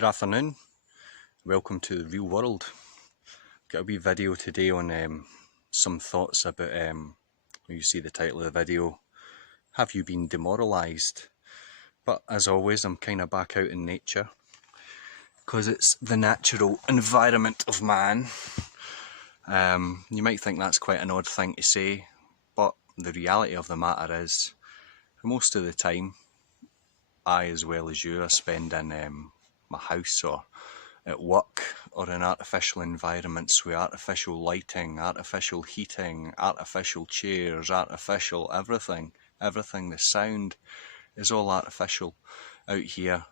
Good afternoon, welcome to the real world. Got a wee video today on some thoughts about, you see the title of the video, have you been demoralised? But as always, I'm kind of back out in nature, because it's the natural environment of man. You might think that's quite an odd thing to say, but the reality of the matter is, most of the time, I as well as you are spending my house or at work or in artificial environments with artificial lighting, artificial heating, artificial chairs, artificial everything. The sound is all artificial. Out here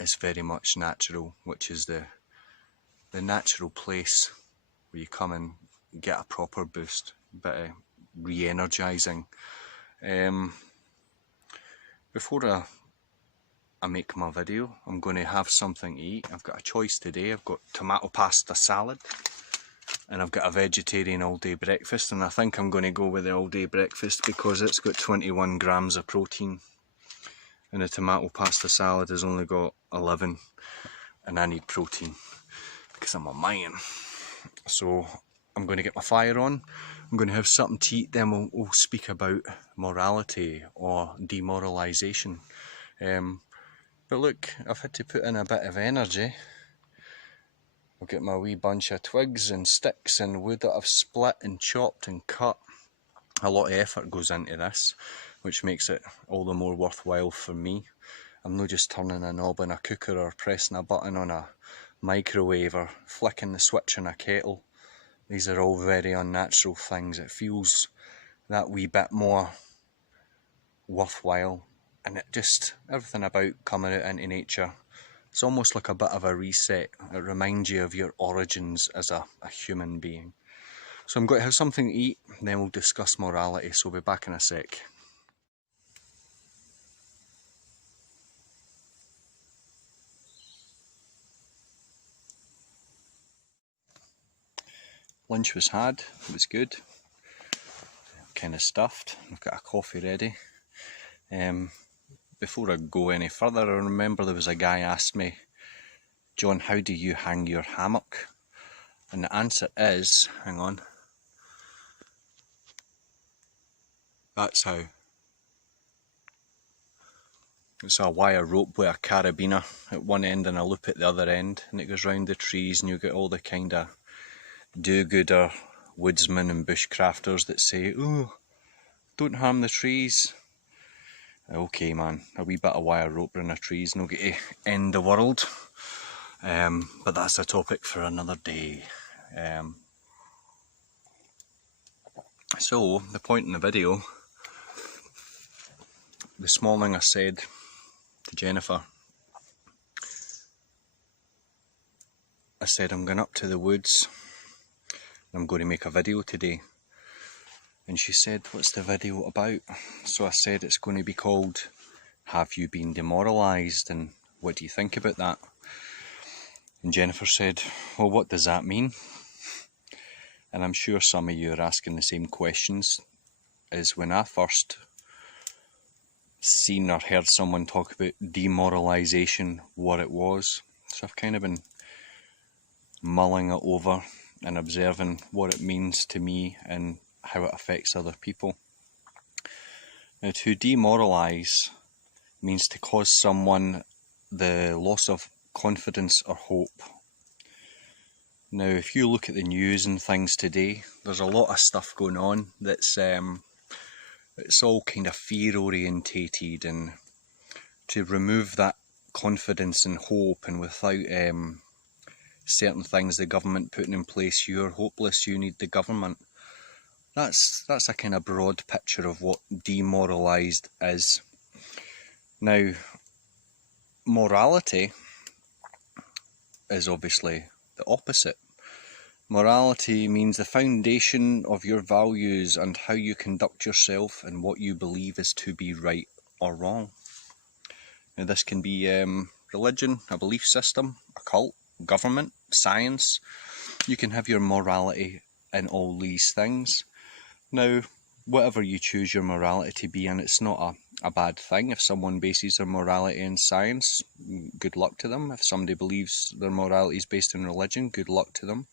is very much natural, which is the natural place where you come and get a proper boost, a bit of re-energising. Before I make my video, I'm going to have something to eat. I've got a choice today. I've got tomato pasta salad and I've got a vegetarian all day breakfast, and I think I'm going to go with the all day breakfast because it's got 21 grams of protein and the tomato pasta salad has only got 11, and I need protein because I'm a man. So I'm going to get my fire on, I'm going to have something to eat, then we'll speak about morality or demoralisation. But look, I've had to put in a bit of energy. I've got my wee bunch of twigs and sticks and wood that I've split and chopped and cut. A lot of effort goes into this, which makes it all the more worthwhile for me. I'm not just turning a knob on a cooker or pressing a button on a microwave or flicking the switch on a kettle. These are all very unnatural things. It feels that wee bit more worthwhile. And it just, everything about coming out into nature, it's almost like a bit of a reset. It reminds you of your origins as a human being. So I'm going to have something to eat, and then we'll discuss morality, so we'll be back in a sec. Lunch was had, it was good, kind of stuffed. I've got a coffee ready. Before I go any further, I remember there was a guy asked me, John, how do you hang your hammock? And the answer is, hang on, that's how. It's a wire rope with a carabiner at one end and a loop at the other end, and it goes round the trees, and you get all the kind of do-gooder woodsmen and bushcrafters that say, oh, don't harm the trees. Okay man, a wee bit of wire rope around the trees, no get to end the world. But that's a topic for another day. So, the point in the video, this morning I said to Jennifer, I said I'm going up to the woods, I'm going to make a video today. And she said, what's the video about? So I said it's going to be called, Have You Been Demoralised? And what do you think about that? And Jennifer said, well, what does that mean? And I'm sure some of you are asking the same questions. Is when I first seen or heard someone talk about demoralisation, what it was. So I've kind of been mulling it over and observing what it means to me and how it affects other people. Now, to demoralise means to cause someone the loss of confidence or hope. Now, if you look at the news and things today, there's a lot of stuff going on that's it's all kind of fear orientated, and to remove that confidence and hope, and without certain things the government putting in place, you're hopeless, you need the government. That's a kind of broad picture of what demoralised is. Now, morality is obviously the opposite. Morality means the foundation of your values and how you conduct yourself and what you believe is to be right or wrong. Now, this can be religion, a belief system, a cult, government, science. You can have your morality in all these things. Now, whatever you choose your morality to be, and it's not a bad thing. If someone bases their morality in science, good luck to them. If somebody believes their morality is based in religion, good luck to them.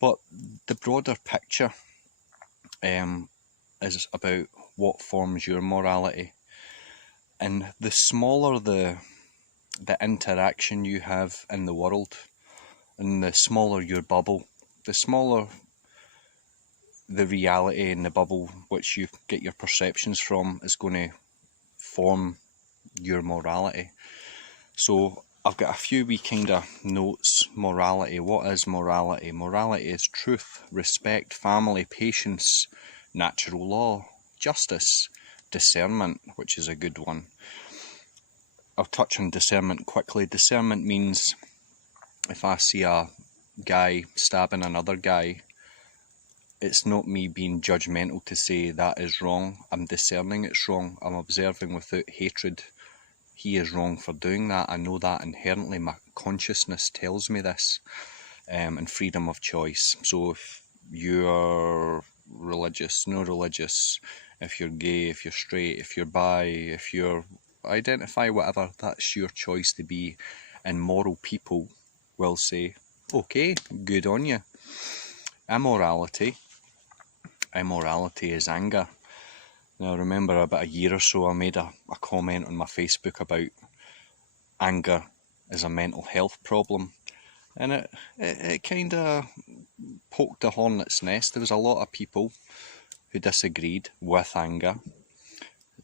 But the broader picture is about what forms your morality. And the smaller the interaction you have in the world, and the smaller your bubble, the smaller the reality in the bubble which you get your perceptions from is going to form your morality. So I've got a few wee kind of notes. Morality. What is morality? Morality is truth, respect, family, patience, natural law, justice, discernment, which is a good one. I'll touch on discernment quickly. Discernment means if I see a guy stabbing another guy, it's not me being judgmental to say that is wrong. I'm discerning it's wrong. I'm observing without hatred. He is wrong for doing that. I know that inherently. My consciousness tells me this. And freedom of choice. So if you're religious, no religious, if you're gay, if you're straight, if you're bi, if you're identify whatever, that's your choice to be. And moral people will say, okay, good on you. Immorality is anger. Now remember about a year or so I made a comment on my Facebook about anger as a mental health problem. And it kind of poked a hornet's nest. There was a lot of people who disagreed with anger.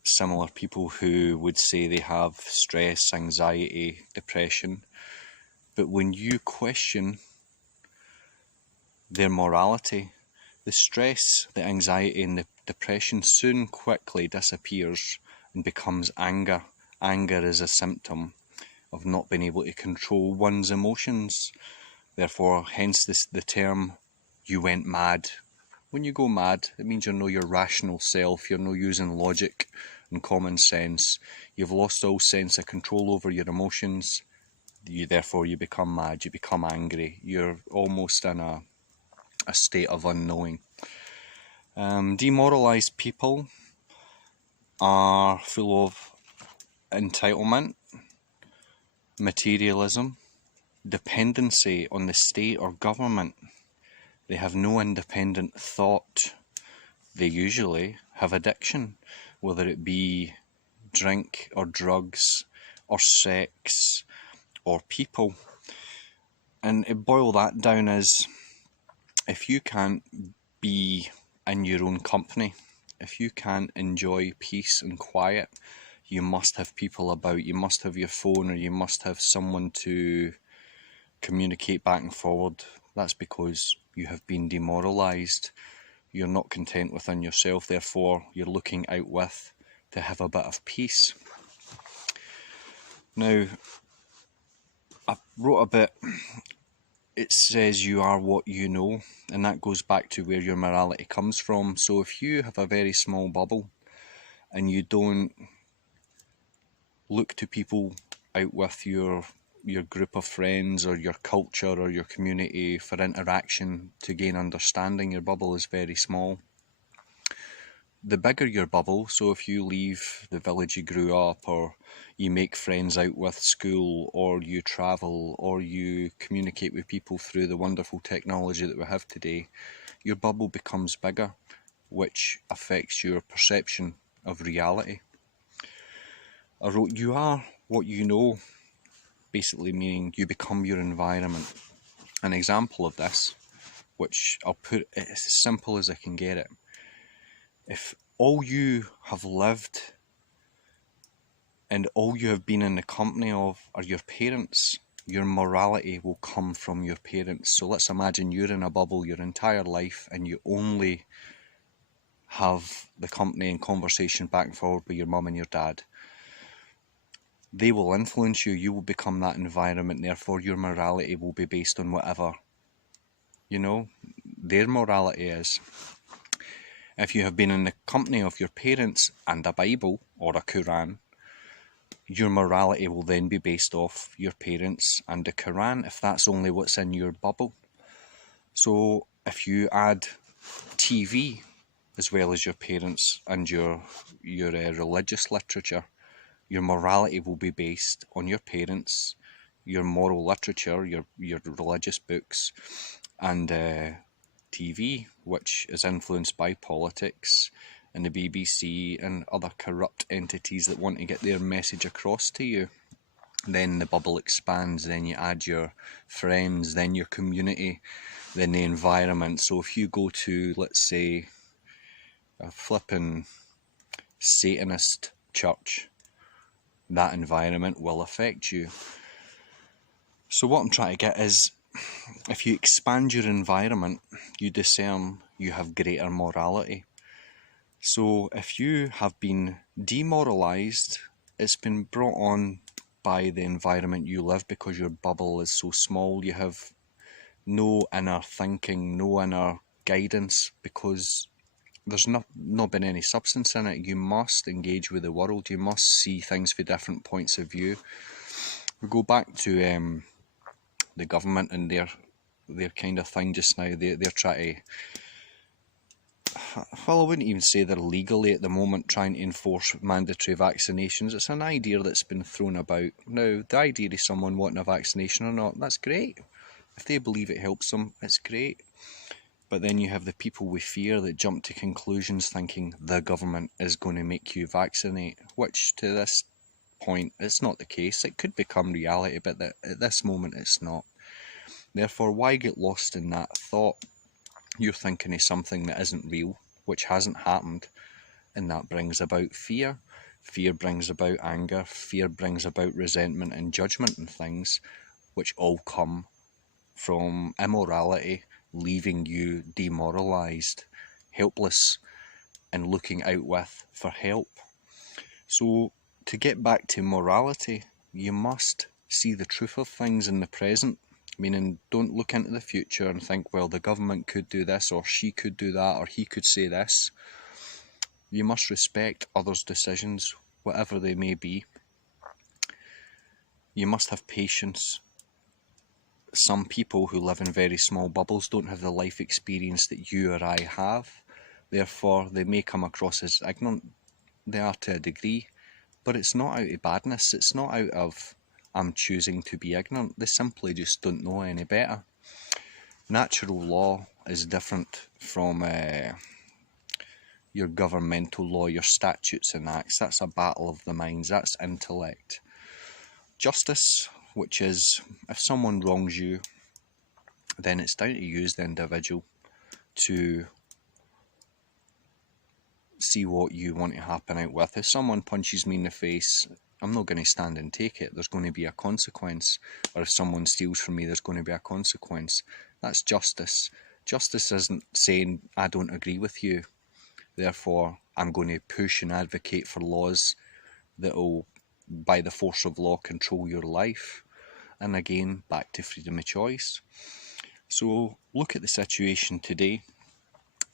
Similar people who would say they have stress, anxiety, depression. But when you question their morality, the stress, the anxiety and the depression soon quickly disappears and becomes anger. Anger is a symptom of not being able to control one's emotions. Therefore, hence the term, you went mad. When you go mad, it means you're not your rational self, you're not using logic and common sense. You've lost all sense of control over your emotions. Therefore, you become mad, you become angry. You're almost in a state of unknowing. Demoralised people are full of entitlement, materialism, dependency on the state or government. They have no independent thought. They usually have addiction, whether it be drink or drugs or sex or people. And to boil that down is, if you can't be in your own company, if you can't enjoy peace and quiet, you must have people about, you must have your phone, or you must have someone to communicate back and forward. That's because you have been demoralised. You're not content within yourself, therefore you're looking out with to have a bit of peace. Now, I wrote a bit, it says you are what you know, and that goes back to where your morality comes from. So if you have a very small bubble and you don't look to people out with your group of friends or your culture or your community for interaction to gain understanding, your bubble is very small. The bigger your bubble, so if you leave the village you grew up, or you make friends out with school, or you travel, or you communicate with people through the wonderful technology that we have today, your bubble becomes bigger, which affects your perception of reality. I wrote, you are what you know, basically meaning you become your environment. An example of this, which I'll put it as simple as I can get it. If all you have lived and all you have been in the company of are your parents, your morality will come from your parents. So let's imagine you're in a bubble your entire life and you only have the company and conversation back and forward with your mum and your dad. They will influence you, you will become that environment, therefore your morality will be based on whatever, their morality is. If you have been in the company of your parents and a Bible or a Quran, your morality will then be based off your parents and the Quran, if that's only what's in your bubble. So if you add TV as well as your parents and your religious literature. Your morality will be based on your parents, your moral literature, your religious books, and TV, which is influenced by politics and the BBC and other corrupt entities that want to get their message across to you. Then the bubble expands, then you add your friends, then your community, then the environment. So if you go to, let's say, a flippin' Satanist church, that environment will affect you. So what I'm trying to get is, if you expand your environment, you discern you have greater morality. So if you have been demoralised, it's been brought on by the environment you live, because your bubble is so small. You have no inner thinking, no inner guidance, because there's not been any substance in it. You must engage with the world. You must see things from different points of view. We go back to the government and their kind of thing just now. They're trying to, well, I wouldn't even say they're legally at the moment trying to enforce mandatory vaccinations. It's an idea that's been thrown about. Now, the idea of someone wanting a vaccination or not, that's great. If they believe it helps them, it's great. But then you have the people with fear that jump to conclusions thinking the government is going to make you vaccinate, which to this point it's not the case. It could become reality, but at this moment it's not. Therefore, why get lost in that thought? You're thinking of something that isn't real, which hasn't happened, and that brings about fear. Fear brings about anger. Fear brings about resentment and judgment and things, which all come from immorality, leaving you demoralised, helpless, and looking out for help. So to get back to morality, you must see the truth of things in the present, meaning don't look into the future and think, well, the government could do this, or she could do that, or he could say this. You must respect others' decisions, whatever they may be. You must have patience. Some people who live in very small bubbles don't have the life experience that you or I have. Therefore, they may come across as ignorant. They are to a degree, but it's not out of badness. It's not out of I'm choosing to be ignorant. They simply just don't know any better. Natural law is different from your governmental law, your statutes and acts. That's a battle of the minds. That's intellect. Justice, which is if someone wrongs you, then it's down to you as the individual to see what you want to happen out with. If someone punches me in the face, I'm not going to stand and take it. There's going to be a consequence. Or if someone steals from me, there's going to be a consequence. That's justice. Justice isn't saying, I don't agree with you, therefore I'm going to push and advocate for laws that will, by the force of law, control your life. And again, back to freedom of choice. So look at the situation today,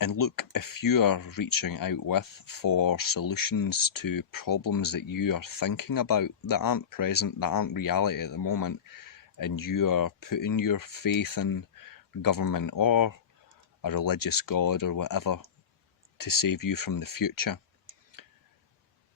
and look if you are reaching out for solutions to problems that you are thinking about that aren't present, that aren't reality at the moment, and you are putting your faith in government or a religious god or whatever to save you from the future.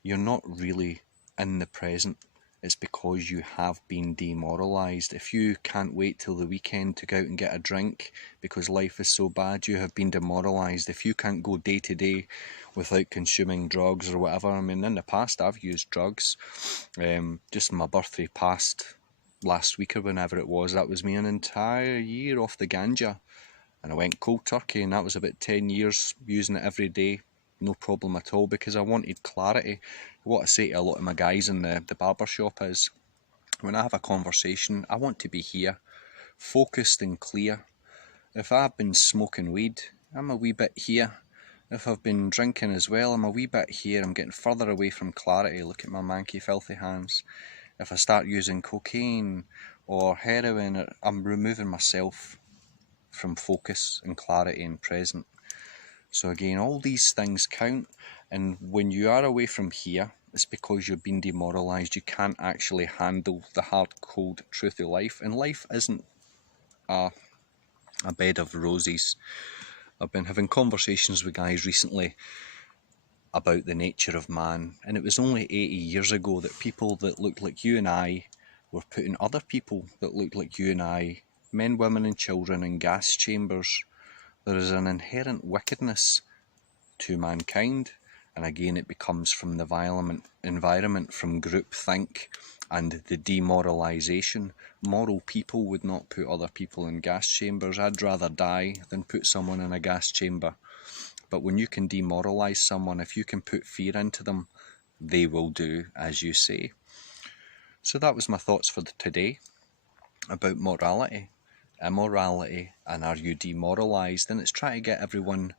You're not really in the present. It's because you have been demoralised. If you can't wait till the weekend to go out and get a drink because life is so bad, you have been demoralised. If you can't go day to day without consuming drugs or whatever, I mean, in the past I've used drugs. Just my birthday past last week or whenever it was, that was me an entire year off the ganja. And I went cold turkey, and that was about 10 years using it every day. No problem at all, because I wanted clarity. What I say to a lot of my guys in the barber shop is, when I have a conversation, I want to be here, focused and clear. If I've been smoking weed, I'm a wee bit here. If I've been drinking as well, I'm a wee bit here. I'm getting further away from clarity. Look at my manky, filthy hands. If I start using cocaine or heroin, I'm removing myself from focus and clarity and present. So again, all these things count, and when you are away from here, it's because you've been demoralised. You can't actually handle the hard, cold truth of life, and life isn't a bed of roses. I've been having conversations with guys recently about the nature of man, and it was only 80 years ago that people that looked like you and I were putting other people that looked like you and I, men, women and children, in gas chambers. There is an inherent wickedness to mankind, and again it becomes from the environment, from groupthink and the demoralisation. Moral people would not put other people in gas chambers. I'd rather die than put someone in a gas chamber. But when you can demoralise someone, if you can put fear into them, they will do as you say. So that was my thoughts for today about morality, immorality, and are you demoralised? And it's trying to get everyone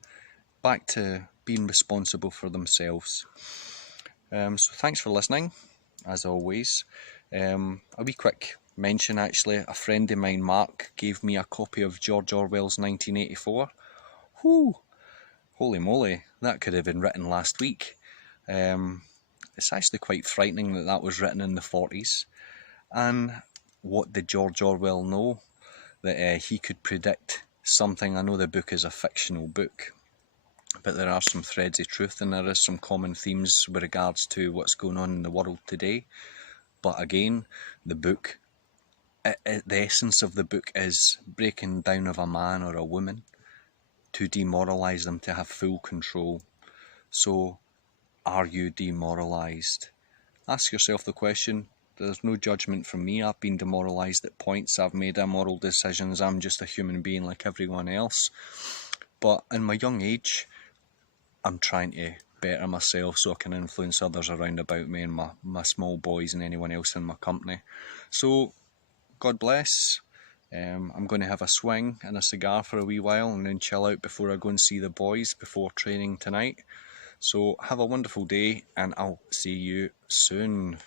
back to being responsible for themselves. So thanks for listening, as always. A wee quick mention actually, a friend of mine, Mark, gave me a copy of George Orwell's 1984. Whoo! Holy moly, that could have been written last week. It's actually quite frightening that that was written in the 40s. And what did George Orwell know? That he could predict something. I know the book is a fictional book, but there are some threads of truth and there is some common themes with regards to what's going on in the world today. But again, the book, the essence of the book is breaking down of a man or a woman to demoralise them, to have full control. So, are you demoralised? Ask yourself the question. There's no judgment from me. I've been demoralised at points. I've made immoral decisions. I'm just a human being like everyone else. But in my young age, I'm trying to better myself so I can influence others around about me and my small boys and anyone else in my company. So, God bless. I'm going to have a swing and a cigar for a wee while and then chill out before I go and see the boys before training tonight. So have a wonderful day and I'll see you soon.